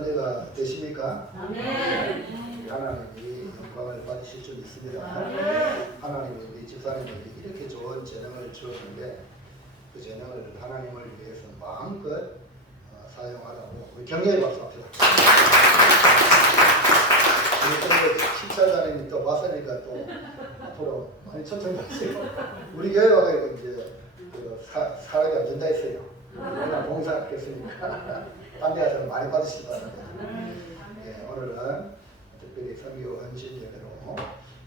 은혜가 되십니까? 아멘. 하나님이 영광을 받으실 줄 믿습니다. 하나님이 우리 집사님에게 이렇게 좋은 재능을 주었는데 그 재능을 하나님을 위해서 마음껏 사용하라고 우리 격려의 박수 합시다. 하니까 또 앞으로 많이 초청하세요. 우리 교회 와가지고 이제 사람이 안 된다 했어요. 그냥 봉사 했으니까 딴 데 가서 많이 받으시기 바랍니다. 예, 오늘은 특별히 선교 헌신 예배로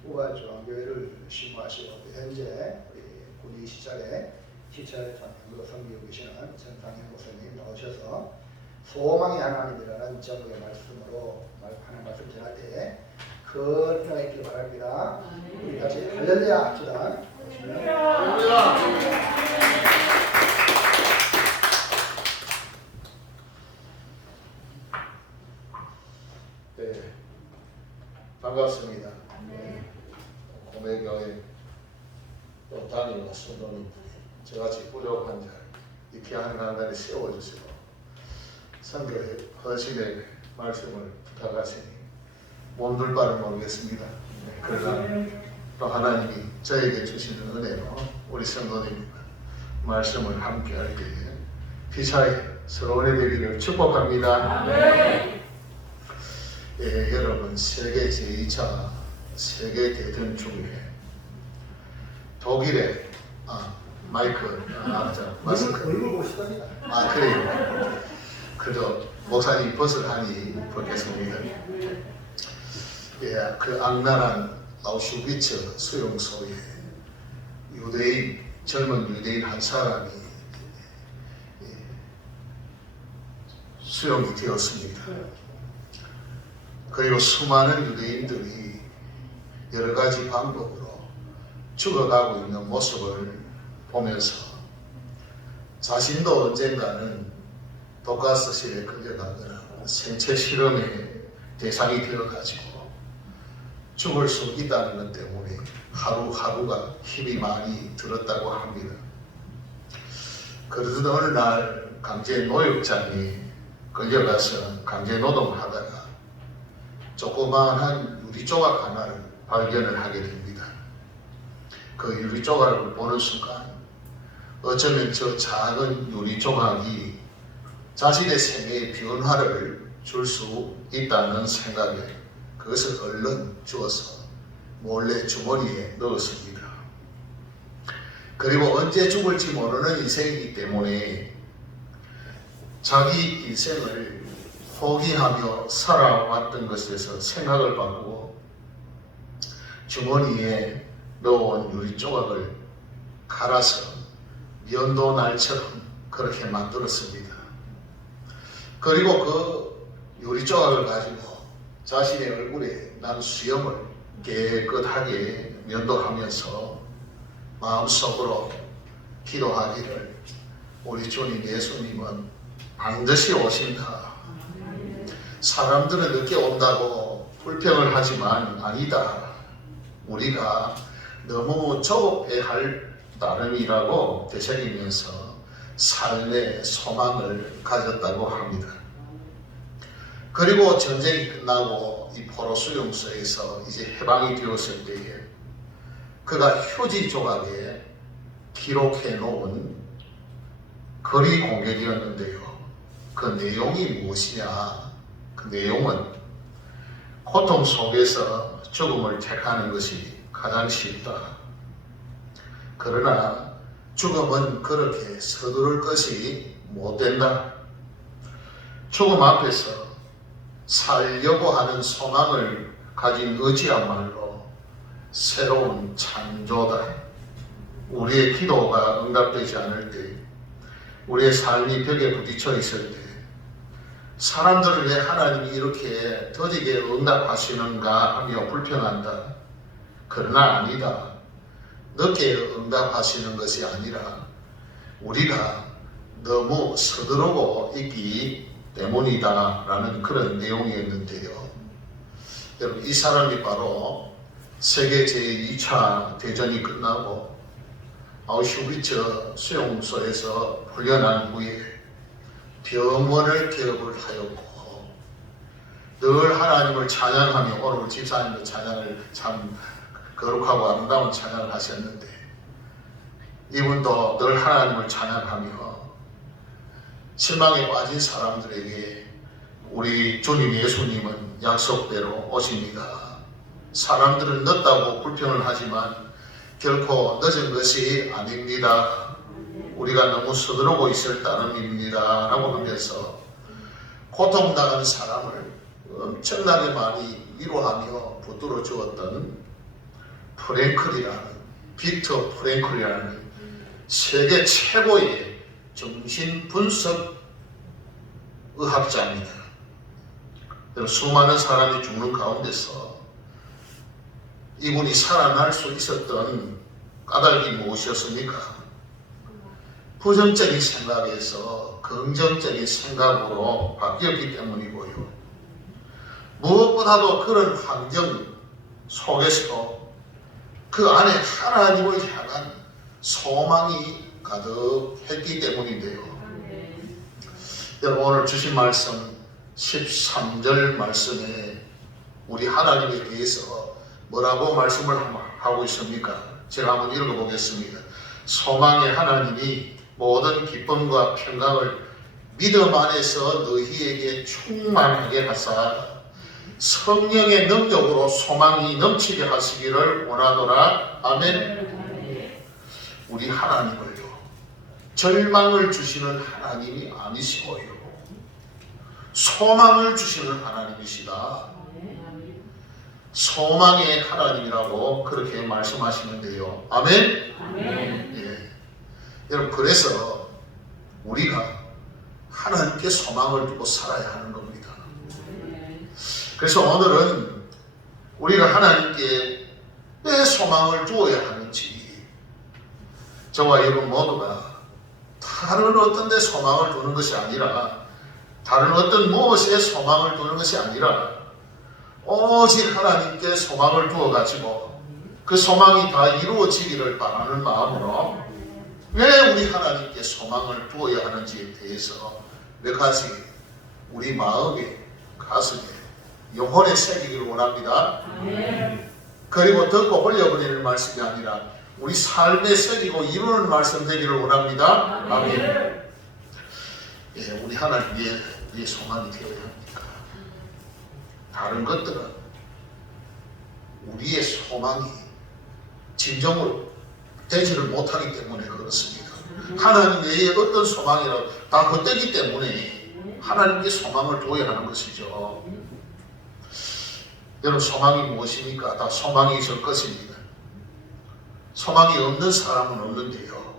우발중앙교회를 신고하시고 현재 우리 군위 시찰에 시찰장로 섬기고 계시는 전상현 목사님 나오셔서 소망의 하나님이라는 제목의 말씀으로 하는 말씀 전할 때 큰 은혜가 있기를 바랍니다. 우리 같이 할렐루야 합시다. 네, 반갑습니다. 고매교회 또 담임 성도님, 저같이 부족한 자 이렇게 하는 간간히 세워주시고 선교의 헌신의 말씀을 부탁하시니 몸둘 바를 모르겠습니다. 그러나 또 하나님이 저에게 주시는 은혜로 우리 성도님 말씀을 함께 할 때에 피차에 서로 은혜 되기를 축복합니다. 예, 여러분 세계 제2차 세계 대전 중에 독일의 마이크 마스크 얼굴 보시다니까. 그래요. 그저 목사님 벗을 하니 벗겠습니다. 예, 그 악랄한 아우슈비츠 수용소에 유대인 젊은 유대인 한 사람이 수용이 되었습니다. 그리고 수많은 유대인들이 여러 가지 방법으로 죽어가고 있는 모습을 보면서 자신도 언젠가는 독가스실에 끌려가거나 생체 실험의 대상이 되어가지고 죽을 수 있다는 것 때문에 하루하루가 힘이 많이 들었다고 합니다. 그러던 어느 날 강제 노역장에 끌려가서 강제 노동하다가 조그마한 유리 조각 하나를 발견을 하게 됩니다. 그 유리 조각을 보는 순간 어쩌면 저 작은 유리 조각이 자신의 생애에 변화를 줄 수 있다는 생각에 그것을 얼른 주어서 몰래 주머니에 넣었습니다. 그리고 언제 죽을지 모르는 인생이기 때문에 자기 인생을 포기하며 살아왔던 것에서 생각을 바꾸고 주머니에 넣어온 유리 조각을 갈아서 면도 날처럼 그렇게 만들었습니다. 그리고 그 유리 조각을 가지고 자신의 얼굴에 난 수염을 깨끗하게 면도하면서 마음속으로 기도하기를 우리 주님 예수님은 반드시 오신다. 사람들은 늦게 온다고 불평을 하지만 아니다. 우리가 너무 조급해할 따름이라고 되새기면서 삶의 소망을 가졌다고 합니다. 그리고 전쟁이 끝나고 이 포로 수용소에서 이제 해방이 되었을 때에 그가 휴지 조각에 기록해 놓은 글이 공개되었는데요. 그 내용이 무엇이냐? 그 내용은 고통 속에서 죽음을 택하는 것이 가장 쉽다. 그러나 죽음은 그렇게 서두를 것이 못 된다. 죽음 앞에서 살려고 하는 소망을 가진 의지야말로 새로운 창조다. 우리의 기도가 응답되지 않을 때, 우리의 삶이 벽에 부딪혀 있을 때 사람들을 왜 하나님이 이렇게 더디게 응답하시는가 하며 불평한다. 그러나 아니다. 늦게 응답하시는 것이 아니라 우리가 너무 서두르고 있기 때문이다 라는 그런 내용이었는데요. 여러분, 이 사람이 바로 세계 제2차 대전이 끝나고 아우슈비츠 수용소에서 훈련한 후에 병원을 개업을 하였고 늘 하나님을 찬양하며 오늘 집사님도 찬양을 참 거룩하고 아름다운 찬양을 하셨는데 이분도 늘 하나님을 찬양하며 실망에 빠진 사람들에게 우리 주님 예수님은 약속대로 오십니다. 사람들은 늦다고 불평을 하지만 결코 늦은 것이 아닙니다. 우리가 너무 서두르고 있을 따름입니다. 라고 하면서 고통당한 사람을 엄청나게 많이 위로하며 붙들어 주었던 빅터 프랭클이라는 세계 최고의 정신분석 의학자입니다. 수많은 사람이 죽는 가운데서 이분이 살아날 수 있었던 까닭이 무엇이었습니까? 부정적인 생각에서 긍정적인 생각으로 바뀌었기 때문이고요. 무엇보다도 그런 환경 속에서 그 안에 하나님을 향한 소망이 가득했기 때문인데요. 여러분, 오늘 주신 말씀 13절 말씀에 우리 하나님에 대해서 뭐라고 말씀을 하고 있습니까? 제가 한번 읽어보겠습니다. 소망의 하나님이 모든 기쁨과 평강을 믿음 안에서 너희에게 충만하게 하사 성령의 능력으로 소망이 넘치게 하시기를 원하노라. 아멘. 우리 하나님을요, 절망을 주시는 하나님이 아니시고요, 소망을 주시는 하나님이시다. 소망의 하나님이라고 그렇게 말씀하시는데요. 아멘. 예. 여러분, 그래서 우리가 하나님께 소망을 두고 살아야 하는 겁니다. 그래서 오늘은 우리가 하나님께 왜 소망을 두어야 하는지, 저와 여러분 모두가 다른 어떤 데 소망을 두는 것이 아니라, 다른 어떤 무엇에 소망을 두는 것이 아니라 오직 하나님께 소망을 두어가지고 그 소망이 다 이루어지기를 바라는 마음으로 왜 우리 하나님께 소망을 두어야 하는지에 대해서 몇 가지 우리 마음에, 가슴에, 영혼에 새기기를 원합니다. 그리고 듣고 올려버리는 말씀이 아니라 우리 삶에 새기고 이루는 말씀 되기를 원합니다. 아멘. 예, 우리 하나님의 소망이 되어야 합니까? 다른 것들은 우리의 소망이 진정으로 되지를 못하기 때문에 그렇습니다. 하나님 외에 어떤 소망이라도 다 헛되기 때문에 하나님께 소망을 두어야 하는 것이죠. 여러분, 소망이 무엇입니까? 다 소망이 있을 것입니다. 소망이 없는 사람은 없는데요,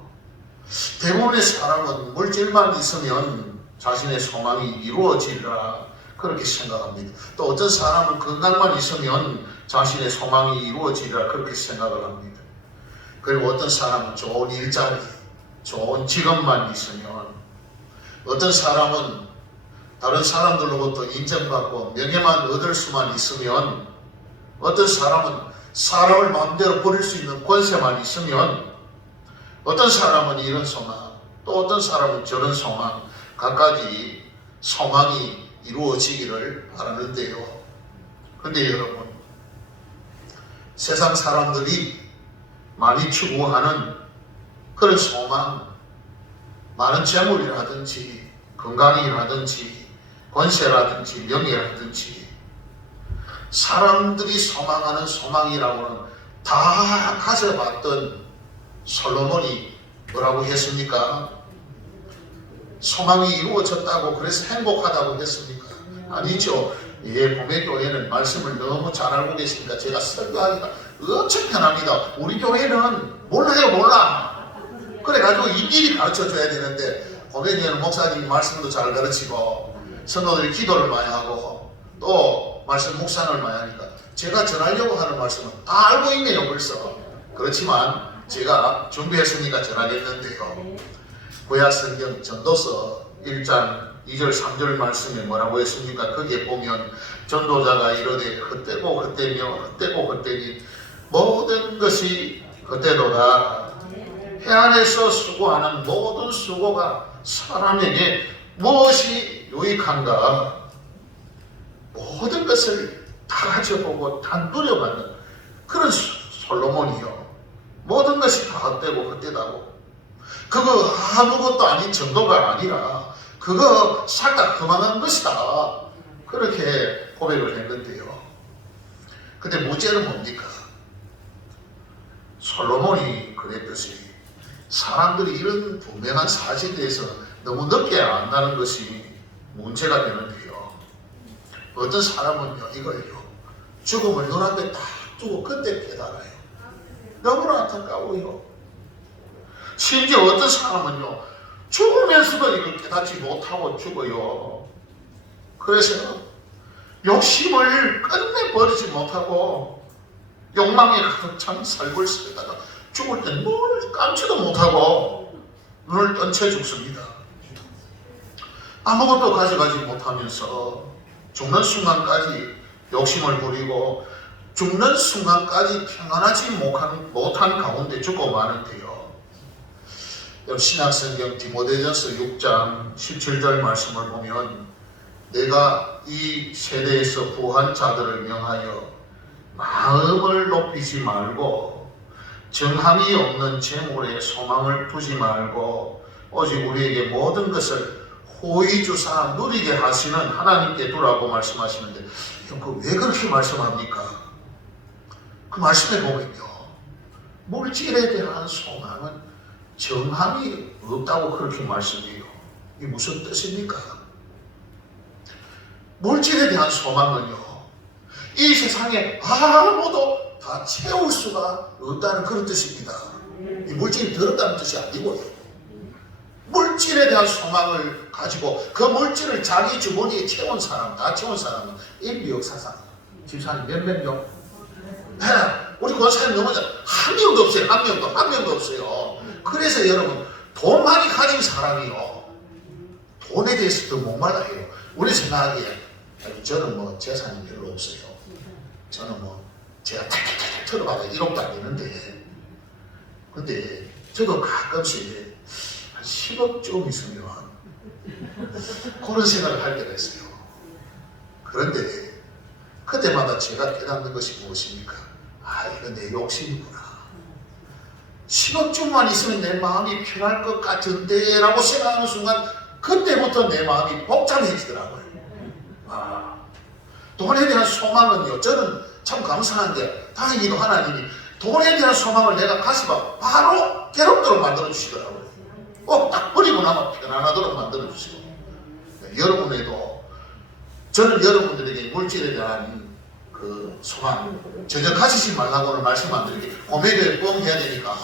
대부분의 사람은 물질만 있으면 자신의 소망이 이루어지리라 그렇게 생각합니다. 또 어떤 사람은 건강만 있으면 자신의 소망이 이루어지리라 그렇게 생각을 합니다. 그리고 어떤 사람은 좋은 일자리, 좋은 직업만 있으면, 어떤 사람은 다른 사람들로부터 인정받고 명예만 얻을 수만 있으면, 어떤 사람은 사람을 마음대로 버릴 수 있는 권세만 있으면, 어떤 사람은 이런 소망, 또 어떤 사람은 저런 소망, 각가지 소망이 이루어지기를 바라는데요. 그런데 여러분, 세상 사람들이 많이 추구하는 그런 소망, 많은 재물이라든지 건강이라든지 권세라든지 명예라든지, 사람들이 소망하는 소망이라고는 다 가져봤던 솔로몬이 뭐라고 했습니까? 소망이 이루어졌다고 그래서 행복하다고 했습니까? 아니죠. 예, 공회교회는 말씀을 너무 잘 알고 계시니까 제가 설교하기가 엄청 편합니다. 우리 교회는 몰라요, 몰라. 그래가지고 일일이 가르쳐줘야 되는데, 공회교회는 목사님이 말씀도 잘 가르치고 성도들이 기도를 많이 하고 또 말씀 묵상을 많이 하니까 제가 전하려고 하는 말씀은 다 알고 있네요, 벌써. 그렇지만 제가 준비했으니까 전하겠는데요. 구약성경 전도서 1장 2절 3절 말씀에 뭐라고 했습니까? 거기에 보면 전도자가 이르되 헛되고 헛되며 헛되고 헛되니 모든 것이 헛되도다. 해 안에서 수고하는 모든 수고가 사람에게 무엇이 유익한가? 모든 것을 다 가져보고 다 누려받는 그런 솔로몬이요, 모든 것이 다 헛되고 헛되다고, 그거 아무것도 아닌 정도가 아니라 그거 살다 그만한 것이다, 그렇게 고백을 했는데요. 근데 문제는 뭡니까? 솔로몬이 그랬듯이 사람들이 이런 분명한 사실에 대해서 너무 늦게 안다는 것이 문제가 되는데요. 어떤 사람은요, 이걸요, 죽음을 눈앞에 딱 두고 그때 깨달아요. 너무나 안타까워요. 심지어 어떤 사람은요, 죽으면서도 이걸 깨닫지 못하고 죽어요. 그래서 욕심을 끝내버리지 못하고 욕망에 가득 찬 삶을 살다가 죽을 때 눈을 감지도 못하고 눈을 던쳐 죽습니다. 아무것도 가져가지 못하면서 죽는 순간까지 욕심을 부리고 죽는 순간까지 평안하지 못한 가운데 죽고 마는데요. 신약성경 디모데전서 6장 17절 말씀을 보면 내가 이 세대에서 부한 자들을 명하여 마음을 높이지 말고 정함이 없는 재물에 소망을 두지 말고 오직 우리에게 모든 것을 호의 주사 누리게 하시는 하나님께 두라고 말씀하시는데 왜 그렇게 말씀합니까? 그 말씀에 보면요, 물질에 대한 소망은 정함이 없다고 그렇게 말씀해요. 이게 무슨 뜻입니까? 물질에 대한 소망은요, 이 세상에 아무도 다 채울 수가 없다는 그런 뜻입니다. 이 물질이 더럽다는 뜻이 아니고요. 물질에 대한 소망을 가지고 그 물질을 자기 주머니에 채운 사람, 다 채운 사람은 인류 역사상 집사님 몇 명요? 네, 우리 권사님 넘어져 한 명도 없어요. 한 명도 없어요. 그래서 여러분, 돈 많이 가진 사람이요, 돈에 대해서도 목말라해요. 우리 생각하기에 저는 뭐 재산이 별로 없어요. 저는 뭐 제가 탁탁탁 털어봐도 1억도 안 되는데, 근데 저도 가끔씩 한 10억 좀 있으면 그런 생각을 할 때가 있어요. 그런데 그때마다 제가 깨닫는 것이 무엇입니까? 아, 이거 내 욕심이구나. 10억 좀만 있으면 내 마음이 편할 것 같은데 라고 생각하는 순간 그때부터 내 마음이 복잡해지더라고요. 아, 돈에 대한 소망은요, 저는 참 감사한 게 다행히도 하나님이 돈에 대한 소망을 내가 가지고 바로 괴롭도록 만들어 주시더라고요. 꼭 딱 버리고 나면 편안하도록 만들어 주시고, 여러분에도 저는 여러분들에게 물질에 대한 그 소망 전혀 가지지 말라고는 말씀 안 드리게 고매를 뻥 해야 되니까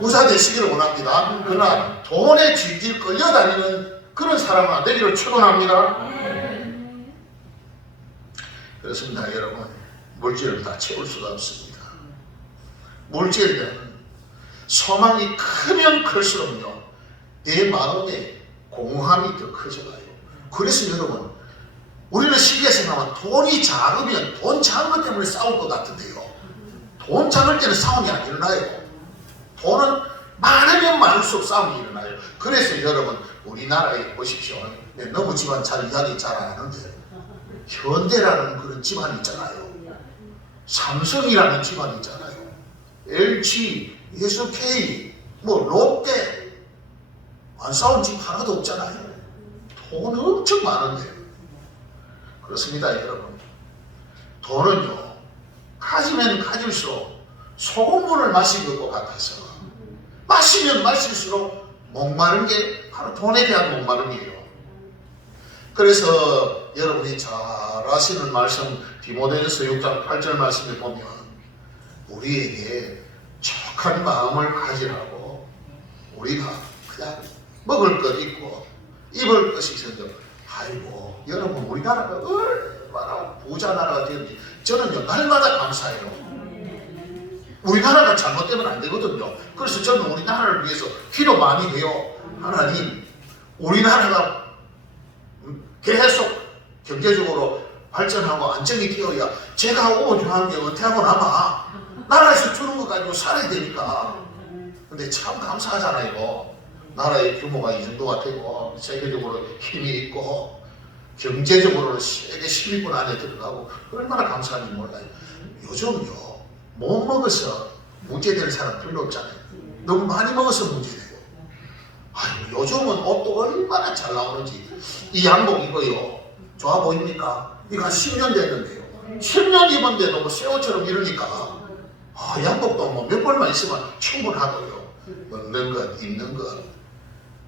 부자 되시기를 원합니다. 그러나 돈에 질질 끌려다니는 그런 사람은 안 되기를 축원합니다. 그렇습니다. 여러분, 물질을 다 채울 수가 없습니다. 물질에 대한 소망이 크면 클수록요, 내 마음의 공허함이 더 커져가요. 그래서 여러분, 우리는 쉽게 생각하면 돈이 작으면 돈 작은 것 때문에 싸울 것 같은데요, 돈 작을 때는 싸움이 안 일어나요. 돈은 많으면 많을수록 싸움이 일어나요. 그래서 여러분, 우리나라에 보십시오. 너무 집안 잘 이야기 잘 안 하는데 현대라는 그런 집안이 있잖아요. 삼성이라는 집안이 있잖아요. LG, SK, 뭐 롯데, 안 싸운 집 하나도 없잖아요. 돈 엄청 많은데. 그렇습니다, 여러분. 돈은요, 가지면 가질수록 소금물을 마신 것 같아서 마시면 마실수록 목마른 게 바로 돈에 대한 목마름이에요. 그래서 여러분이 잘 아시는 말씀 디모데전서 6장 8절 말씀에 보면 우리에게 촉한 마음을 가지라고, 우리가 그냥 먹을 것 있고 입을 것이 있어도, 아이고 여러분, 우리나라가 얼마나 부자 나라가 되는지 저는요 날마다 감사해요. 우리나라가 잘못되면 안 되거든요. 그래서 저는 우리나라를 위해서 기도 많이 해요. 하나님, 우리나라가 계속 경제적으로 발전하고 안정이 되어야 제가 오고 중요한 게 은퇴하고 나마 나라에서 주는 거 가지고 살아야 되니까. 근데 참 감사하잖아요. 나라의 규모가 이 정도가 되고 세계적으로 힘이 있고 경제적으로 세계 10위권 안에 들어가고 얼마나 감사한지 몰라요. 요즘요, 못 먹어서 문제되는 사람 별로 없잖아요. 너무 많이 먹어서 문제돼요. 아유, 요즘은 옷도 얼마나 잘 나오는지. 이 양복 이거요, 좋아 보입니까? 이거 한 10년 됐는데요. 10년 입었는데도 뭐 새우처럼 이러니까 양복도 뭐 몇 벌만 있으면 충분하고요. 먹는 것, 입는 것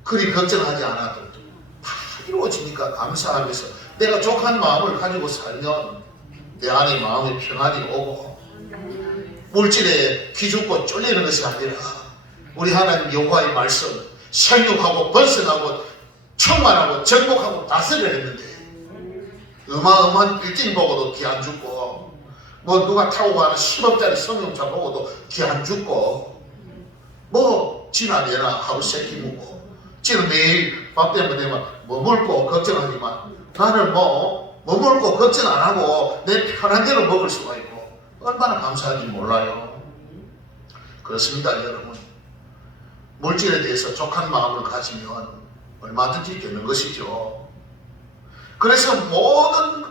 그리 걱정하지 않아도 다 이루어지니까 감사하면서 내가 족한 마음을 가지고 살면 내 안에 마음의 평안이 오고 물질에 기죽고 쫄리는 것이 아니라 우리 하나님 여호와의 말씀 생육하고 번성하고 충만하고 정복하고 다스려야 했는데 어마어마한 빌딩 보고도 기 안 죽고 뭐 누가 타고 가는 10억짜리 승용차 보고도 기 안 죽고 뭐 지나 내나 하루 세끼 묵고 지금 매일 밥 때문에 되면 뭐 먹고 걱정하지만 나는 뭐 먹고 걱정 안 하고 내 편한 대로 먹을 수가 있고 얼마나 감사한지 몰라요. 그렇습니다 여러분. 물질에 대해서 족한 마음을 가지면 얼마든지 되는 것이죠. 그래서 모든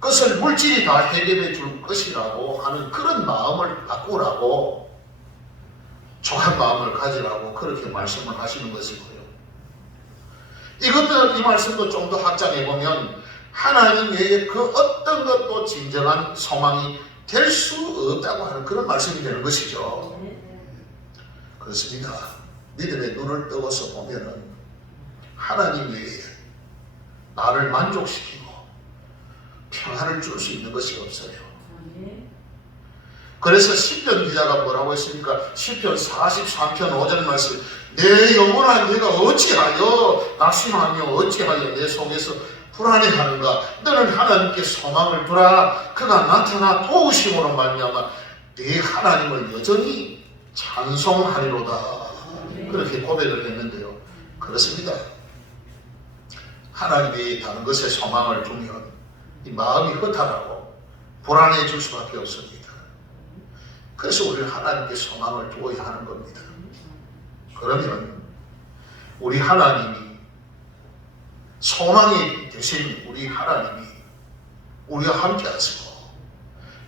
것을 물질이 다 해결해 줄 것이라고 하는 그런 마음을 바꾸라고 족한 마음을 가지라고 그렇게 말씀을 하시는 것이고요. 이것도 이 말씀도 좀 더 확장해 보면 하나님 외에 그 어떤 것도 진정한 소망이 될 수 없다고 하는 그런 말씀이 되는 것이죠. 그렇습니다. 믿음의 눈을 뜨고서 보면은 하나님 외에 나를 만족시키고 평안을 줄 수 있는 것이 없어요. 그래서 시편 기자가 뭐라고 했습니까? 시편 43편 5절 말씀 내 영혼아 내가 어찌하여 낙심하며 어찌하여 내 속에서 불안해하는가. 너는 하나님께 소망을 두라. 그가 나타나 도우심으로 말미암아 네 하나님을 여전히 찬송하리로다. 그렇게 고백을 했는데요. 그렇습니다. 하나님 외에 다른 것에 소망을 두면 이 마음이 허탈하고 불안해질 수밖에 없습니다. 그래서 우리는 하나님께 소망을 두어야 하는 겁니다. 그러면 우리 하나님이 소망이 되신 우리 하나님이 우리와 함께 하시고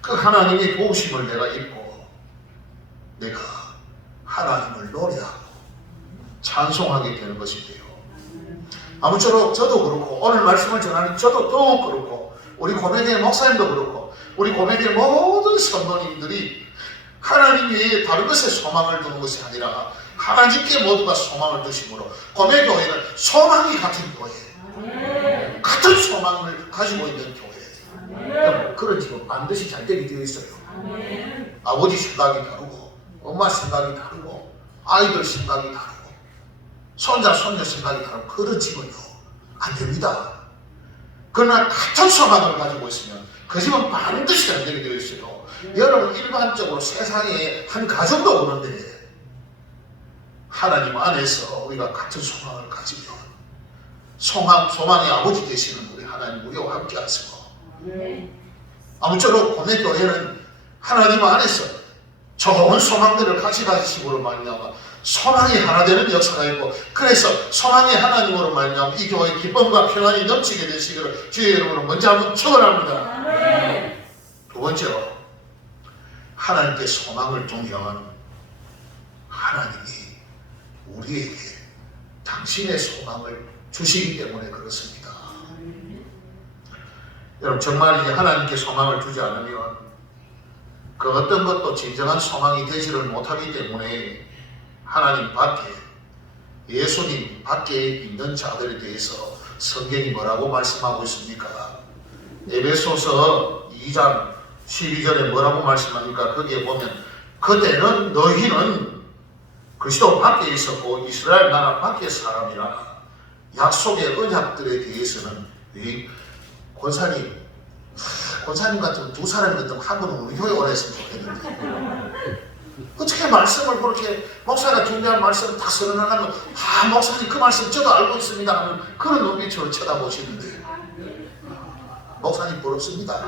그 하나님의 도우심을 내가 입고 내가 하나님을 노래하고 찬송하게 되는 것이 돼요. 아무쪼록 저도 그렇고 오늘 말씀을 전하는 저도 더욱 그렇고 우리 고메디의 목사님도 그렇고 우리 고메디의 모든 선도님들이 하나님 외에 다른 것에 소망을 두는 것이 아니라 하나님께 모두가 소망을 두심으로 고메교회는 소망이 같은 교회, 같은 소망을 가지고 있는 교회. 그런 집은 반드시 잘 되게 되어 있어요. 아버지 생각이 다르고 엄마 생각이 다르고 아이들 생각이 다르고 손자 손녀 생각이 다르고 그런 집은요 안 됩니다. 그러나 같은 소망을 가지고 있으면 그 집은 반드시 잘 되게 되어 있어요. 여러분 일반적으로 세상에 한 가정도 오는데 하나님 안에서 우리가 같은 소망을 가지면 소망의 아버지 되시는 우리 하나님 우리와 함께 하시고 아무쪼록 고메교회는 하나님 안에서 좋은 소망들을 같이 가지심으로 말미암아 소망이 하나 되는 역사가 있고 그래서 소망의 하나님으로 말미암아 이 교회의 기쁨과 평안이 넘치게 되시기를 주의 이름으로 먼저 한번 축원합니다. 두 번째로 하나님께 소망을 두면 하나님이 우리에게 당신의 소망을 주시기 때문에 그렇습니다. 여러분 정말 하나님께 소망을 주지 않으면 그 어떤 것도 진정한 소망이 되지를 못하기 때문에 하나님 밖에 예수님 밖에 있는 자들에 대해서 성경이 뭐라고 말씀하고 있습니까? 에베소서 2장 12절에 뭐라고 말씀합니까? 거기에 보면 그때는 너희는 그리스도 밖에 있었고 이스라엘 나라 밖의 사람이라 약속의 언약들에 대해서는 이 권사님 같은 두 사람이 같으면 한 번은 우리 교회 오래 했으면 좋겠는데 어떻게 말씀을 그렇게 목사가 준비한 말씀을 다 선언하면 목사님 그 말씀 저도 알고 있습니다 하는 그런 눈빛으로 쳐다보시는데 목사님 부럽습니다.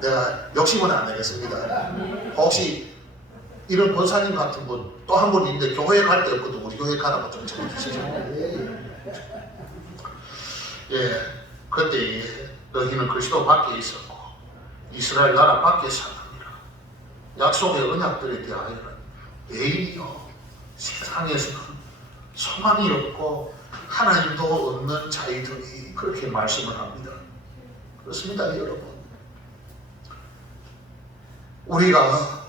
내가 욕심은 안 내겠습니다. 혹시 이런 권사님 같은 분 또 한 분 있는데 교회에 갈 때 없거든. 우리 교회 가라고 좀 전해주시죠. 예, 그때 너희는 그리스도 밖에 있었고 이스라엘 나라 밖에 사람이라 약속의 언약들에 대하여는 외인이요 세상에서는 소망이 없고 하나님도 없는 자이들이 그렇게 말씀을 합니다. 그렇습니다 여러분. 우리가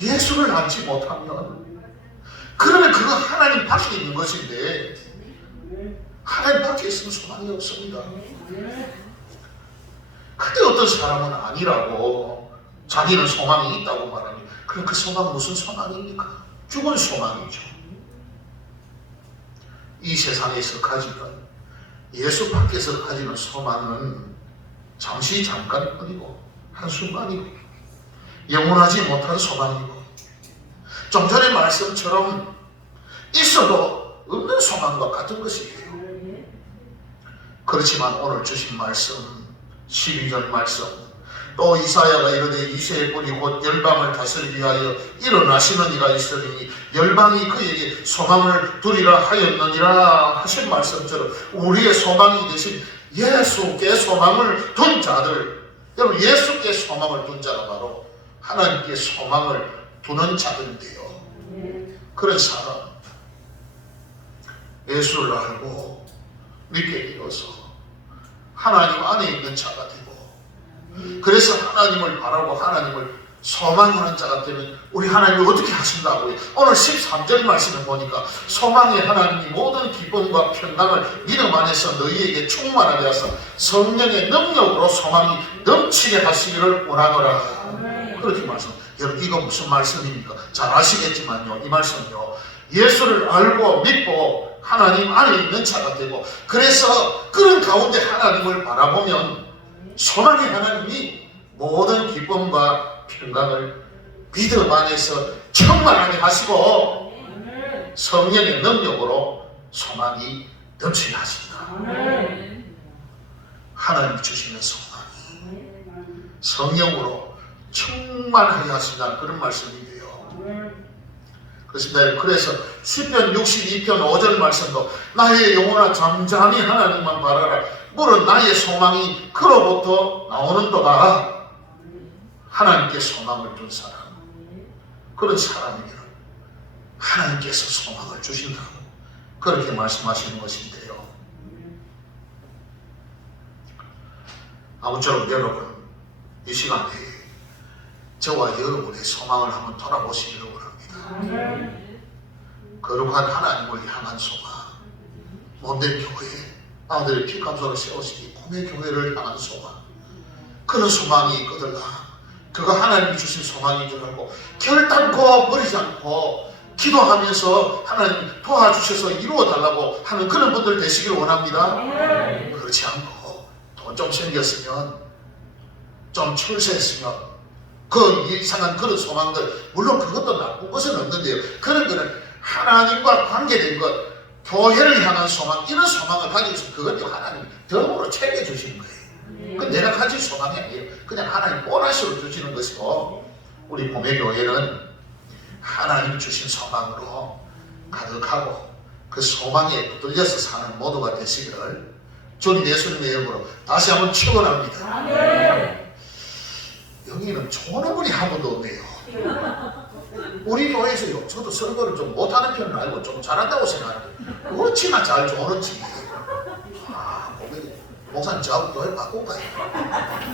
예수를 닮지 못하면 그러면 그거 하나님 밖에 있는 것인데 하나님 밖에 있으면 소망이 없습니다. 근데 어떤 사람은 아니라고 자기는 소망이 있다고 말하니 그럼 그 소망은 무슨 소망입니까? 죽은 소망이죠. 이 세상에서 가지는 예수 밖에서 가지는 소망은 잠시 잠깐뿐이고 한순간이고 영원하지 못한 소망이고 좀 전의 말씀처럼 있어도 없는 소망과 같은 것이에요. 그렇지만 오늘 주신 말씀 12절 말씀 또 이사야가 이르되 이새의 뿔이 곧 열방을 다스리기 위하여 일어나시는 이가 있으니 열방이 그에게 소망을 두리라 하였느니라 하신 말씀처럼 우리의 소망이 되신 예수께 소망을 둔 자들, 여러분 예수께 소망을 둔 자가 바로 하나님께 소망을 두는 자들인데요. 그런 사람 예수를 알고 믿게 되어서 하나님 안에 있는 자가 되고 그래서 하나님을 바라고 하나님을 소망하는 자가 되면 우리 하나님이 어떻게 하신다고요? 오늘 13절 말씀을 보니까 소망의 하나님이 모든 기쁨과 평강을 믿음 안에서 너희에게 충만하게 하사 성령의 능력으로 소망이 넘치게 하시기를 원하노라. 그렇게 말씀. 여러분 이거 무슨 말씀입니까? 잘 아시겠지만요. 이 말씀요. 예수를 알고 믿고 하나님 안에 있는 자가 되고 그래서 그런 가운데 하나님을 바라보면 소망의 하나님이 모든 기쁨과 평강을 믿음 안에서 충만하게 하시고 성령의 능력으로 소망이 넘치게 하십니다. 하나님 주시는 소망이 성령으로 충만하게 하신다는 그런 말씀인데요. 그렇습니다. 그래서 시편 62편 5절 말씀도 나의 영혼아 잠잠히 하나님만 바라라. 물은 나의 소망이 그로부터 나오는도다. 하나님께 소망을 둔 사람, 그런 사람에게는 하나님께서 소망을 주신다. 그렇게 말씀하시는 것인데요. 아무쪼록 여러분 이 시간에 저와 여러분의 소망을 한번 돌아보시기를 원합니다. 거룩한 하나님을 향한 소망, 몸된 교회, 아들의 피감소를 세우시기 꿈의 교회를 향한 소망, 그런 소망이 있거든요. 그거 하나님이 주신 소망인 줄 알고 결단코 버리지 않고 기도하면서 하나님 도와주셔서 이루어달라고 하는 그런 분들 되시기를 원합니다. 그렇지 않고 돈 좀 생겼으면, 좀 출세했으면 그 이상한 그런 소망들, 물론 그것도 나쁜 것은 없는데요. 그런 거는 하나님과 관계된 것, 교회를 향한 소망, 이런 소망을 가지고 있으면 그건 하나님 덤으로 챙겨주시는 거예요. 그 내가 가진 소망이 아니에요. 그냥 하나님 보너스로 주시는 것이고, 우리 봄의교회는 하나님 주신 소망으로 가득하고 그 소망에 붙들려서 사는 모두가 되시기를 주님 예수님의 이름으로 다시 한번 축원합니다. 여기는 좋은 분이 한 분도 없네요. 우리 교회에서요, 저도 설교를 좀 못하는 편은 알고 좀 잘한다고 생각하는데 어찌나 잘 좋은지. 목사님 저하고 교회 바꿀까요?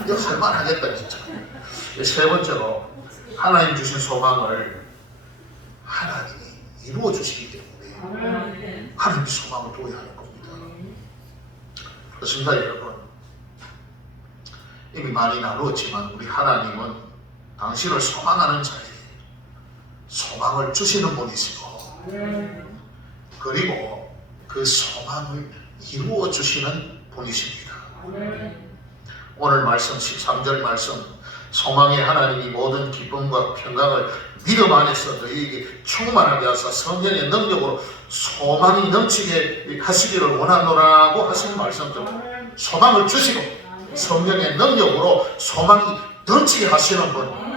이거 할만하겠다 진짜. 세 번째로 하나님 주신 소망을 하나님이 이루어 주시기 때문에 하나님 소망을 둬야 하는 겁니다. 그렇습니다 여러분. 이미 많이 나누었지만 우리 하나님은 당신을 소망하는 자에게 소망을 주시는 분이시고, 그리고 그 소망을 이루어 주시는 분이십니다. 오늘 말씀 13절 말씀, 소망의 하나님이 모든 기쁨과 평강을 믿음 안에서 너희에게 충만하게 하사 성령의 능력으로 소망이 넘치게 하시기를 원하노라고 하신 말씀들, 소망을 주시고 성령의 능력으로 소망이 넘치게 하시는 분.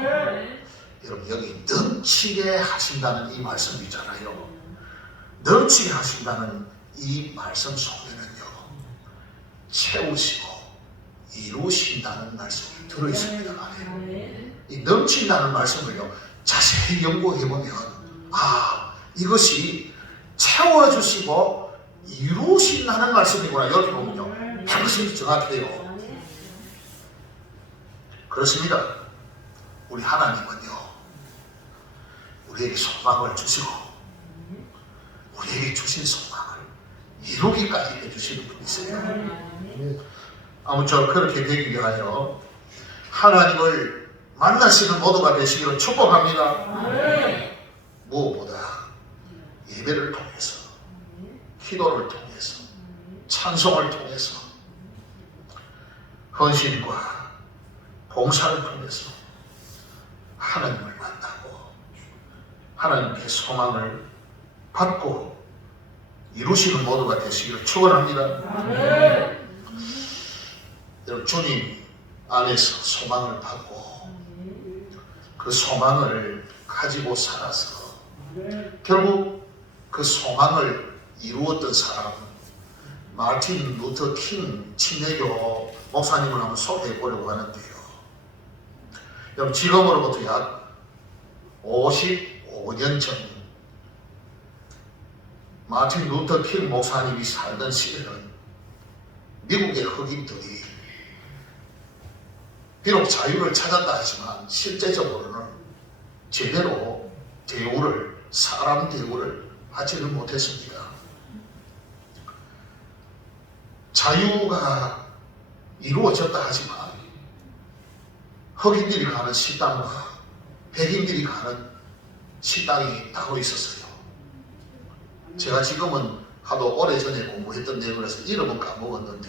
여러분 여기 넘치게 하신다는 이 말씀이잖아요. 넘치게 하신다는 이 말씀 속에는요, 채우시고 이루신다는 말씀이 들어있습니다. 이 넘친다는 말씀을요 자세히 연구해보면 이것이 채워주시고 이루신다는 말씀이구나. 이렇게 보면요 100% 정확해요. 그렇습니다. 우리 하나님은요, 우리에게 소망을 주시고 우리에게 주신 소망을 이루기까지 해주시는 분이세요. 아무쪼록 그렇게 되기 위하여 하나님을 만나시는 모두가 되시기를 축복합니다. 무엇보다 예배를 통해서, 기도를 통해서, 찬송을 통해서, 헌신과 봉사를 통해서 하나님을 만나고 하나님께 소망을 받고 이루시는 모두가 되시기를 축원합니다. 여러분, 주님 안에서 소망을 받고 그 소망을 가지고 살아서 결국 그 소망을 이루었던 사람은 마틴 루터 킹 침례교 목사님을 한번 소개해 보려고 하는데요. 여러분, 지금으로부터 약 55년 전 마틴 루터 킹 목사님이 살던 시대는 미국의 흑인들이 비록 자유를 찾았다 하지만 실제적으로는 제대로 대우를, 사람 대우를 하지는 못했습니다. 자유가 이루어졌다 하지만 흑인들이 가는 식당과 백인들이 가는 식당이 따로 있었어요. 제가 지금은 하도 오래전에 공부했던 내용이라서 이름은 까먹었는데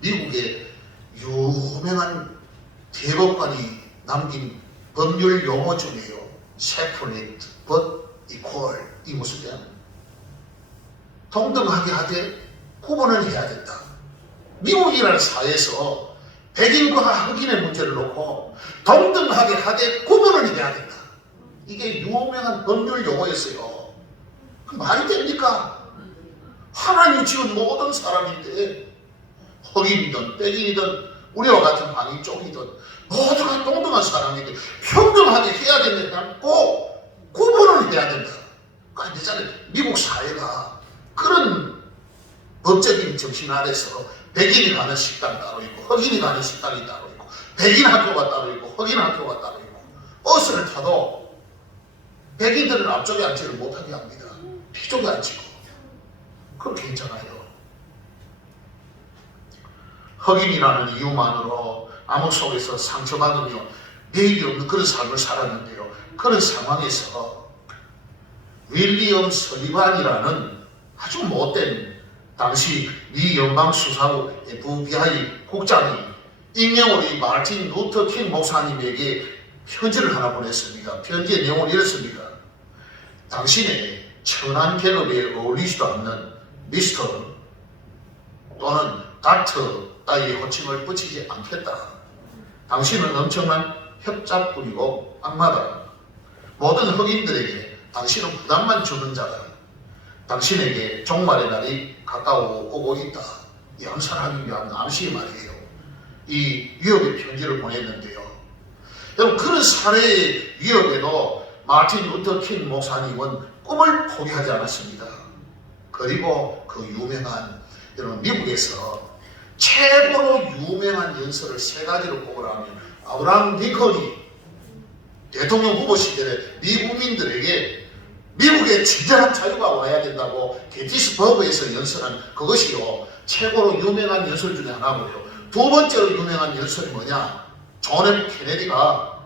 미국의 유명한 대법관이 남긴 법률 용어 중에요. separate but equal, 이 무슨 뜻이냐? 동등하게 하되 구분을 해야 된다. 미국이라는 사회에서 백인과 흑인의 문제를 놓고 동등하게 하되 구분을 해야 된다. 이게 유명한 법률 용어였어요. 말이 됩니까? 하나님 지은 모든 사람인데 흑인이든 백인이든 우리와 같은 방인 쪽이든 모두가 동등한 사람인데 평등하게 해야 된다. 꼭 구분을 해야 된다. 그러니까 있잖아요. 미국 사회가 그런 법적인 정신 아래서 백인이 가는 식당 따로 있고 흑인이 가는 식당이 따로 있고 백인 학교가 따로 있고 흑인 학교가 따로 있고 버스를 타도 백인들은 앞쪽에 앉지를 못하게 합니다. 뒤쪽에 앉히고 그렇게 있잖아요. 흑인이라는 이유만으로 암흑 속에서 상처받으며 내일이 없는 그런 삶을 살았는데요. 그런 상황에서 윌리엄 설리반이라는 아주 못된 당시 미 연방수사국 FBI 국장이 익명으로 이 마틴 루터 킹 목사님에게 편지를 하나 보냈습니다. 편지의 내용은 이렇습니다. 당신의 천한 계급에 어울리지도 않는 미스터 또는 닥터 따위의 호칭을 붙이지 않겠다. 당신은 엄청난 협잡꾼이고 악마다. 모든 흑인들에게 당신은 부담만 주는 자다. 당신에게 종말의 날이 가까워 오고 있다. 양산하기 위한 암시의 말이에요. 이 위협의 편지를 보냈는데요. 여러분, 그런 사례의 위협에도 마틴 루터 킹 목사님은 꿈을 포기하지 않았습니다. 그리고 그 유명한, 여러분, 미국에서 최고로 유명한 연설을 3가지로 꼽으라면 아브라함 링컨이 대통령 후보 시절에 미국민들에게 미국의 진정한 자유가 와야 된다고 게티스버그에서 연설한 그것이요 최고로 유명한 연설 중에 하나고요. 두 번째로 유명한 연설이 뭐냐? 존 F 케네디가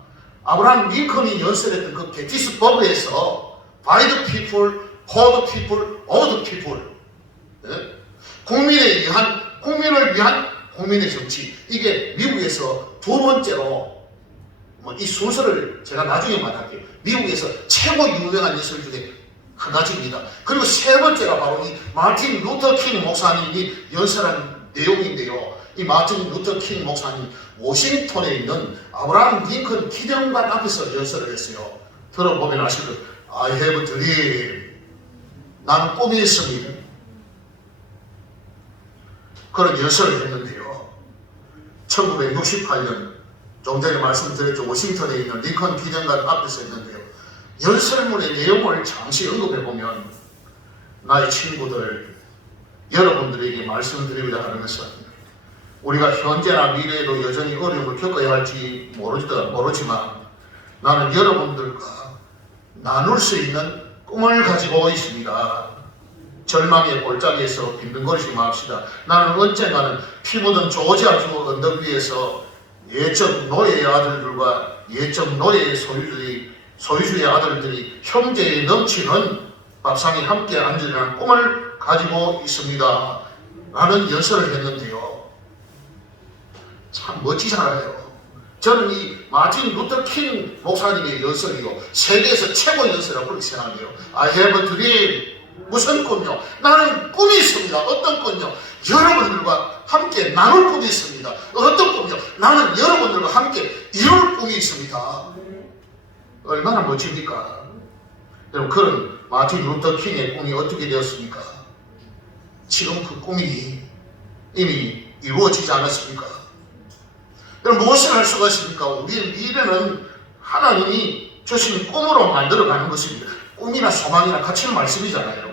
아브라함 링컨이 연설했던 그 게티스버그에서 By the people, for the people, of the people, 네? 국민을 위한 국민의 정치. 이게 미국에서 두 번째로 이 순서를 제가 나중에 말할게요. 미국에서 최고 유명한 연설 중에 한 가지입니다. 그리고 세 번째가 바로 이 마틴 루터 킹 목사님이 연설한 내용인데요. 이 마틴 루터 킹 목사님 워싱턴에 있는 아브라함 링컨 기념관 앞에서 연설을 했어요. 들어보면 아시죠? I have a dream. 나는 꿈이 있습니다. 그런 연설을 했는데요. 1968년 좀 전에 말씀드렸죠. 워싱턴에 있는 링컨 기념관 앞에서 했는데요. 연설문의 내용을 잠시 언급해보면 나의 친구들, 여러분들에게 말씀드리고자 하는 것은 우리가 현재나 미래에도 여전히 어려움을 겪어야 할지 모르지만 나는 여러분들과 나눌 수 있는 꿈을 가지고 있습니다. 절망의 골짜기에서 빈둥거리지 맙시다. 나는 언젠가는 피 묻은 조지아주 언덕 위에서 예적 노예의 아들들과 예적 노예의 소유주의 아들들이 형제에 넘치는 밥상에 함께 앉으려는 꿈을 가지고 있습니다. 라는 연설을 했는데요. 참 멋지잖아요. 저는 이 마틴 루터 킹 목사님의 연설이요, 세계에서 최고 연설이라고 그렇게 생각해요. I have a dream. 무슨 꿈이요? 나는 꿈이 있습니다. 어떤 꿈이요? 여러분들과 함께 나눌 꿈이 있습니다. 어떤 꿈이요? 나는 여러분들과 함께 이룰 꿈이 있습니다. 얼마나 멋집니까? 여러분, 그런 마틴 루터 킹의 꿈이 어떻게 되었습니까? 지금 그 꿈이 이미 이루어지지 않았습니까? 여러분, 무엇을 할 수가 있습니까? 우리의 미래는 하나님이 주신 꿈으로 만들어가는 것입니다. 꿈이나 소망이나 같은 말씀이잖아요.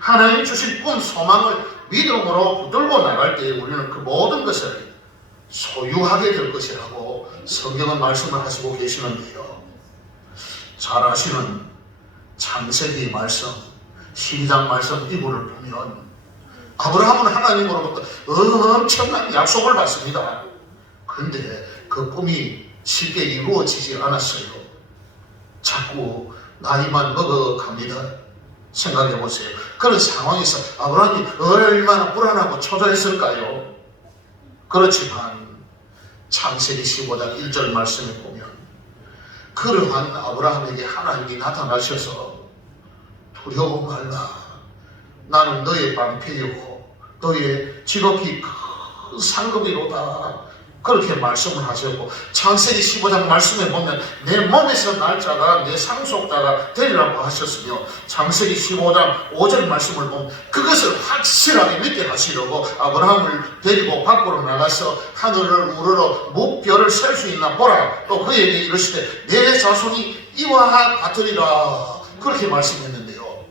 하나님이 주신 꿈, 소망을 믿음으로 붙들고 나갈 때 우리는 그 모든 것을 소유하게 될 것이라고 성경은 말씀을 하시고 계시는데요. 잘 아시는 창세기 말씀, 12장 말씀 이부를 보면 아브라함은 하나님으로부터 엄청난 약속을 받습니다. 그런데 그 꿈이 쉽게 이루어지지 않았어요. 자꾸 나이만 먹어갑니다. 생각해 보세요. 그런 상황에서 아브라함이 얼마나 불안하고 초조했을까요? 그렇지만 창세기 15장 1절 말씀에 보면 그러한 아브라함에게 하나님이 나타나셔서 두려워 말라. 나는 너의 방패이고 너의 지극히 큰 상급이로다. 그렇게 말씀을 하셨고, 창세기 15장 말씀에 보면 내 몸에서 날 자가 내 상속자가 되리라고 하셨으며, 창세기 15장 5절 말씀을 보면 그것을 확실하게 믿게 하시려고 아브라함을 데리고 밖으로 나가서 하늘을 우러러 무별을 셀 수 있나 보라. 또 그에게 이르시되 내 자손이 이와 같으리라. 그렇게 말씀했는데요.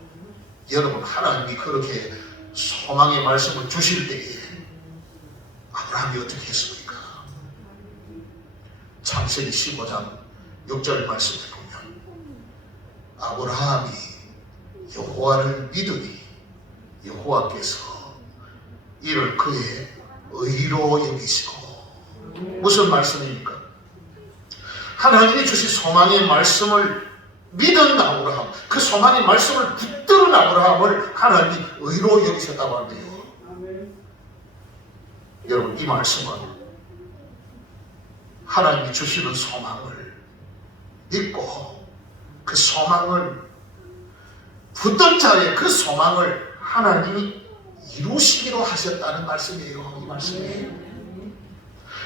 여러분, 하나님이 그렇게 소망의 말씀을 주실 때에 아브라함이 어떻게 했습니까? 창세기 15장 6절 말씀에 보면 아브라함이 여호와를 믿으니 여호와께서 이를 그의 의로 여기시고. 무슨 말씀입니까? 하나님이 주신 소망의 말씀을 믿은 아브라함, 그 소망의 말씀을 붙들은 아브라함을 하나님이 의로 여기셨다고 하는데요. 여러분, 이 말씀은 하나님이 주시는 소망을 믿고 그 소망을 붙든 자의 그 소망을 하나님이 이루시기로 하셨다는 말씀이에요. 이 말씀이에요.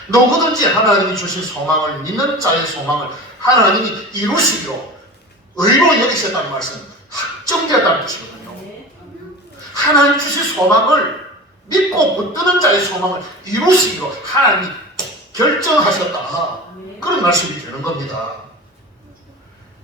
누구든지 하나님이 주신 소망을 믿는 자의 소망을 하나님이 이루시기로 의로 여기셨다는 말씀은 확정되었다는 뜻이거든요. 하나님 주신 소망을 믿고 붙드는 자의 소망을 이루시기로 하나님이 결정하셨다. 그런 말씀이 되는 겁니다.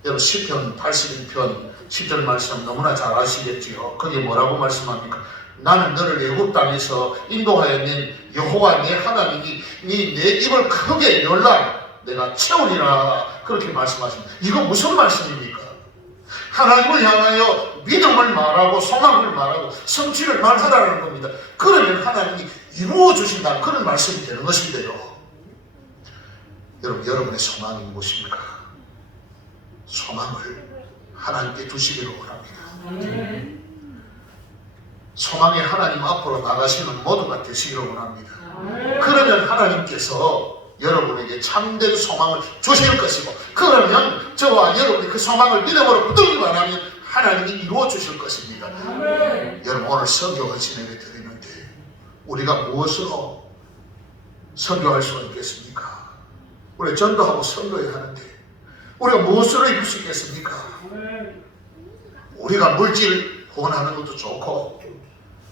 여러분, 시편 81편 10절 말씀 너무나 잘 아시겠지요. 거기에 뭐라고 말씀합니까? 나는 너를 애굽 땅에서 인도하여 낸 여호와 내 하나님이 내 입을 크게 열라 내가 채우리라. 그렇게 말씀하십니다. 이거 무슨 말씀입니까? 하나님을 향하여 믿음을 말하고 소망을 말하고 성취를 말하라는 겁니다. 그러면 하나님이 이루어 주신다. 그런 말씀이 되는 것인데요. 여러분, 여러분의 소망이 무엇입니까? 소망을 하나님께 두시기를 원합니다. 소망의 하나님 앞으로 나가시는 모두가 되시기를 원합니다. 그러면 하나님께서 여러분에게 참된 소망을 주실 것이고, 그러면 저와 여러분이 그 소망을 믿음으로 붙들기만 하면 하나님이 이루어 주실 것입니다. 여러분, 오늘 설교를 진행해 드리는데 우리가 무엇으로 설교할 수가 있겠습니까? 우리 전도하고 선교해야 하는데 우리가 무엇으로 이룰 수 있겠습니까? 우리가 물질 후원하는 것도 좋고,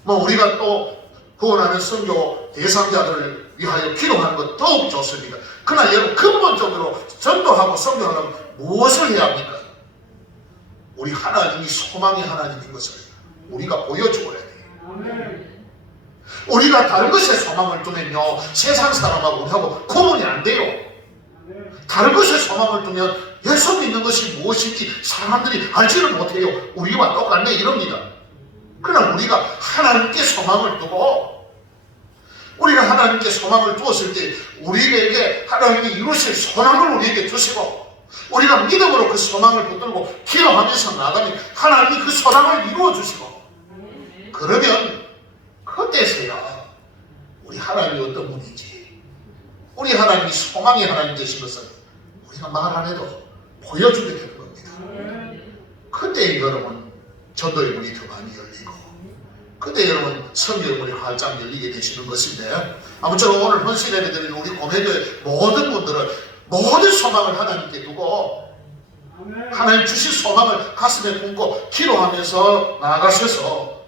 우리가 또 후원하는 선교 대상자들을 위하여 기도하는 것 더욱 좋습니다. 그러나 여러분, 근본적으로 전도하고 선교하려면 무엇을 해야 합니까? 우리 하나님이 소망의 하나님인 것을 우리가 보여주어야 돼요. 우리가 다른 것에 소망을 두면요, 세상 사람하고 우리하고 구분이 안 돼요. 다른 것에 소망을 두면 예수 믿는 것이 무엇인지 사람들이 알지를 못해요. 우리와 똑같네 이럽니다. 그러나 우리가 하나님께 소망을 두고 우리가 하나님께 소망을 두었을 때 우리에게 하나님이 이루실 소망을 우리에게 주시고 우리가 믿음으로 그 소망을 붙들고 기도하면서 나가면 하나님이 그 소망을 이루어 주시고 그러면 그때서야 우리 하나님이 어떤 분인지 우리 하나님이 소망의 하나님 되신 것을 우리가 말 안 해도 보여주게 되는 겁니다. 그때 여러분 전도의 문이 더 많이 열리고 그때 여러분 성경의 문이 활짝 열리게 되시는 것인데 아무쪼록 오늘 헌신 예배드리는 우리 고매교의 모든 분들은 모든 소망을 하나님께 두고 하나님 주신 소망을 가슴에 품고 기도하면서 나아가셔서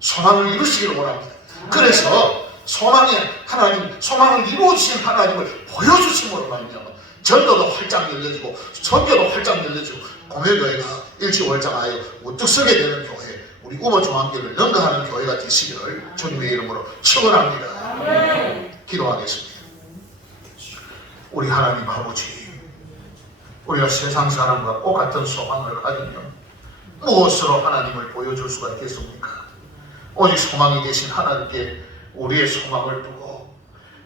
소망을 이루시기를 원합니다. 그래서 소망의 하나님, 소망을 이루어주신 하나님을 보여주심으로 말미암아 전도도 활짝 열려지고 선교도 활짝 열려지고 고매교회가 일치월장하여 우뚝 서게 되는 교회, 우리 우모 중앙교회를 능가하는 교회가 되시기를 주님의 이름으로 축원합니다. 기도하겠습니다. 우리 하나님 아버지, 우리가 세상 사람과 똑같은 소망을 가지면 무엇으로 하나님을 보여줄 수가 있겠습니까? 오직 소망이 되신 하나님께 우리의 소망을 두고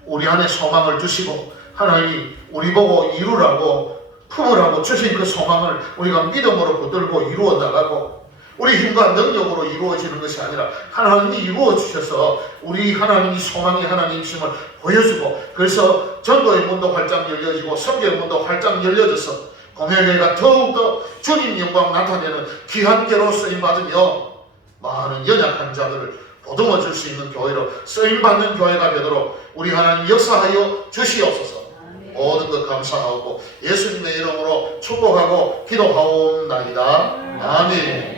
우리 안에 소망을 주시고 하나님이 우리 보고 이루라고 품으라고 주신 그 소망을 우리가 믿음으로 붙들고 이루어 나가고 우리 힘과 능력으로 이루어지는 것이 아니라 하나님이 이루어 주셔서 우리 하나님이 소망의 하나님이심을 보여주고 그래서 전도의 문도 활짝 열려지고 선교의 문도 활짝 열려져서 고매교회가 더욱더 주님 영광 나타내는 귀한 교로 쓰임받으며 많은 연약한 자들을 보듬어 줄 수 있는 교회로 쓰임받는 교회가 되도록 우리 하나님 역사하여 주시옵소서. 모든 것 감사하고 예수님의 이름으로 축복하고 기도하옵나이다. 아멘.